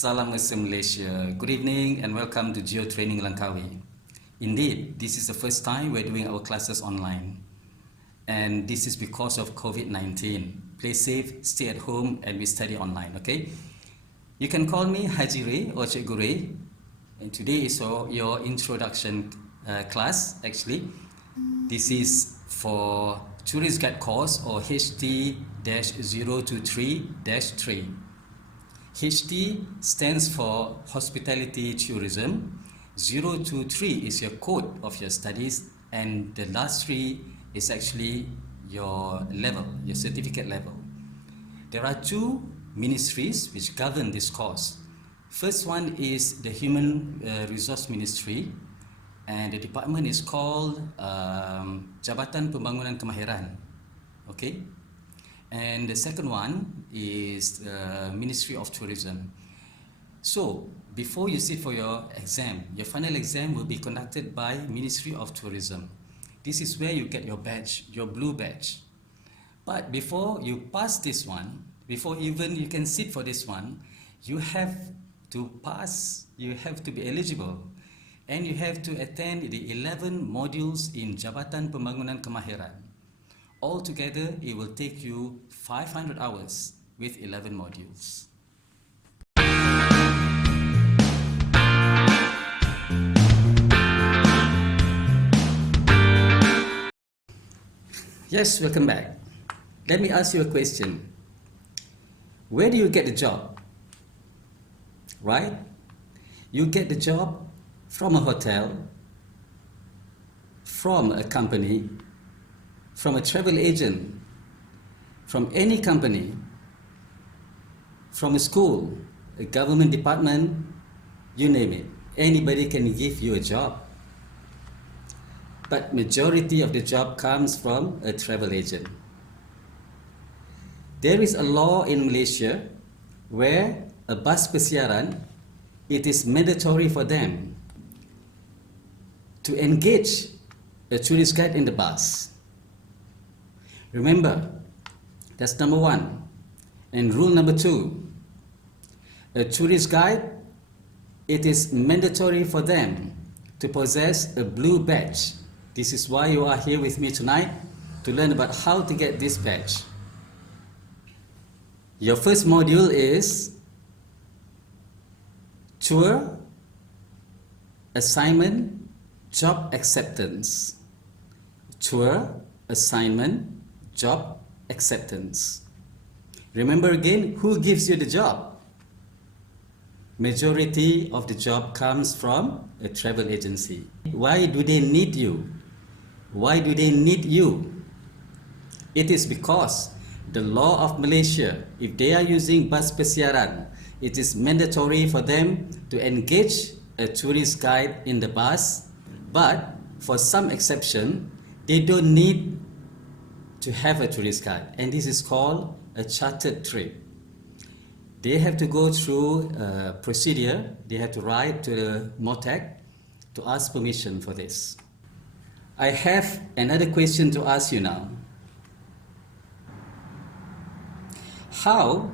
Salam Malaysia. Good evening and welcome to Geo Training Langkawi. Indeed, this is the first time we're doing our classes online. And this is because of COVID-19. Play safe, stay at home, and we study online, okay? You can call me Haji Ray or Cikgu Ray. And today is your introduction class, actually. This is for Tourist Guide course or HT-023-3. HT stands for Hospitality Tourism. 023 is your code of your studies, and the last 3 is actually your level, your certificate level. There are 2 ministries which govern this course. First one is the Human Resource Ministry, and the department is called Jabatan Pembangunan Kemahiran. Okay? And the second one is the Ministry of Tourism. So, before you sit for your exam, your final exam will be conducted by Ministry of Tourism. This is where you get your badge, your blue badge. But before you pass this one, before even you can sit for this one, you have to pass, you have to be eligible, and you have to attend the 11 modules in Jabatan Pembangunan Kemahiran. Altogether, it will take you 500 hours with 11 modules. Yes, welcome back. Let me ask you a question. Where do you get the job? Right? You get the job from a hotel, from a company, from a travel agent, from any company, from a school, a government department, you name it. Anybody can give you a job. But majority of the job comes from a travel agent. There is a law in Malaysia where a bus persiaran, it is mandatory for them to engage a tourist guide in the bus. Remember, that's number 1. And rule number 2, a tourist guide, it is mandatory for them to possess a blue badge. This is why you are here with me tonight, to learn about how to get this badge. Your first module is Tour, Assignment, Job Acceptance. Tour, Assignment, Job Acceptance. Remember again, who gives you the job? Majority of the job comes from a travel agency. Why do they need you? Why do they need you? It is because the law of Malaysia, if they are using bus persiaran, it is mandatory for them to engage a tourist guide in the bus, but for some exception, they don't need to have a tourist guide, and this is called a chartered trip. They have to go through a procedure. They have to write to the MOTAC to ask permission for this. I have another question to ask you now. How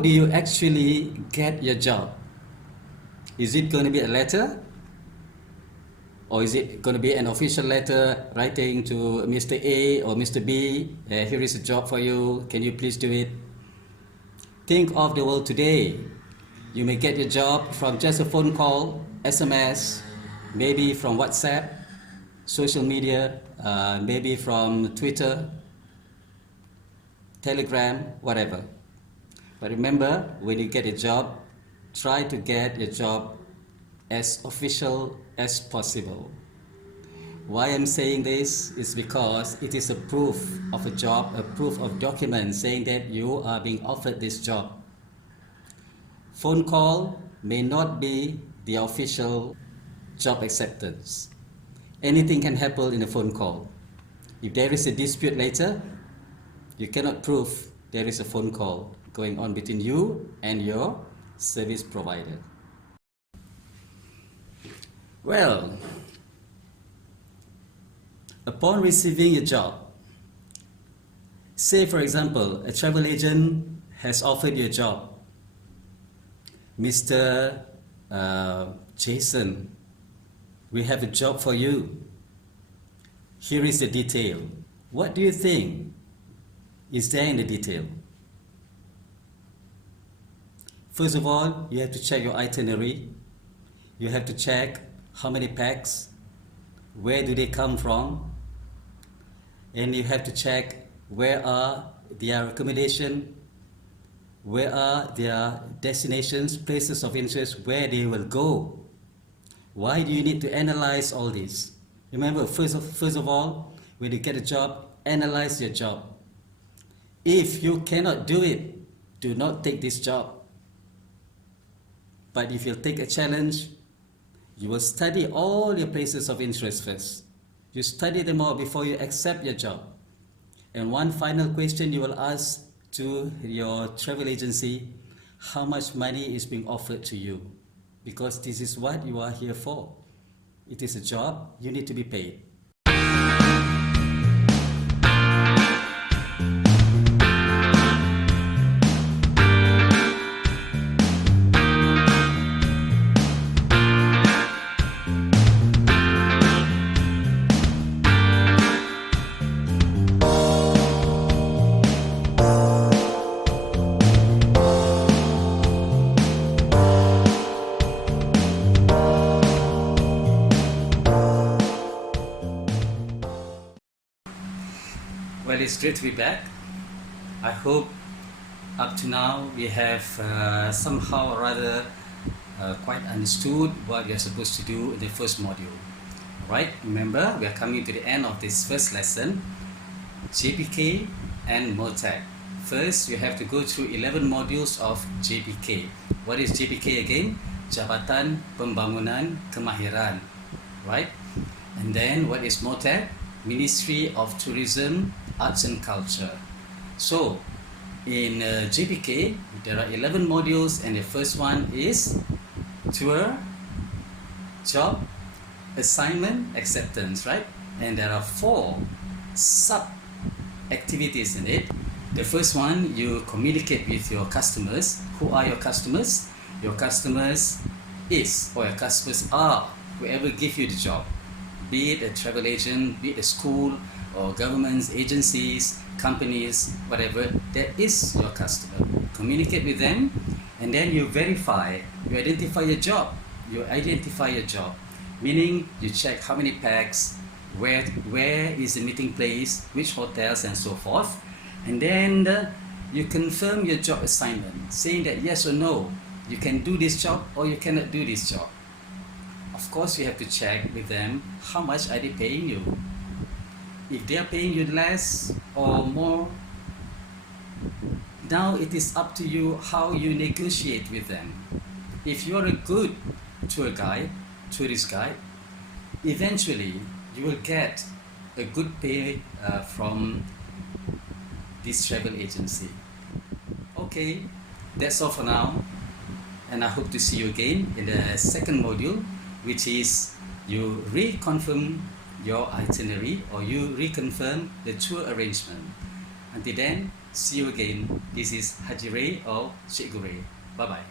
do you actually get your job? Is it going to be a letter? Or is it going to be an official letter writing to Mr. A or Mr. B, here is a job for you, can you please do it? Think of the world today. You may get your job from just a phone call, SMS, maybe from WhatsApp, social media, maybe from Twitter, Telegram, whatever. But remember, when you get a job, try to get your job as official as possible. Why I'm saying this is because it is a proof of a job, a proof of document saying that you are being offered this job. Phone call may not be the official job acceptance. Anything can happen in a phone call. If there is a dispute later, you cannot prove there is a phone call going on between you and your service provider. Well, upon receiving a job, say for example, a travel agent has offered you a job Mr. Jason, we have a job for you. Here is the detail. What do you think is there in the detail? First of all, you have to check your itinerary. You have to check how many packs, where do they come from, and you have to check where are their accommodation, where are their destinations, places of interest, where they will go. Why do you need to analyze all this? Remember, first of all, when you get a job, analyze your job. If you cannot do it, do not take this job. But if you take a challenge, you will study all your places of interest first. You study them all before you accept your job. And one final question you will ask to your travel agency, how much money is being offered to you? Because this is what you are here for. It is a job, you need to be paid. Well, it's great to be back. I hope up to now we have somehow or rather quite understood what we are supposed to do in the first module. Right? Remember, we are coming to the end of this first lesson, JPK and MOTAC. First, you have to go through 11 modules of JPK. What is JPK again? Jabatan Pembangunan Kemahiran. Right? And then what is MOTAC? Ministry of Tourism, Arts and Culture. So, in JPK, there are 11 modules, and the first one is tour, job, assignment, acceptance, right? And there are 4 sub-activities in it. The first one, you communicate with your customers. Who are your customers? Your customers is, or your customers are, whoever give you the job. Be it a travel agent, be it a school, or governments, agencies, companies, whatever, that is your customer. Communicate with them, and then you verify, you identify your job. You identify your job, meaning you check how many packs, where is the meeting place, which hotels, and so forth. And then you confirm your job assignment, saying that yes or no, you can do this job or you cannot do this job. Of course, you have to check with them how much are they paying you. If they are paying you less or more, now it is up to you how you negotiate with them. If you are a good tourist guide, eventually you will get a good pay from this travel agency. Okay, that's all for now, and I hope to see you again in the second module, which is you reconfirm your itinerary or you reconfirm the tour arrangement. Until then, see you again. This is Haji Ray or Cikgu Ray. Bye bye.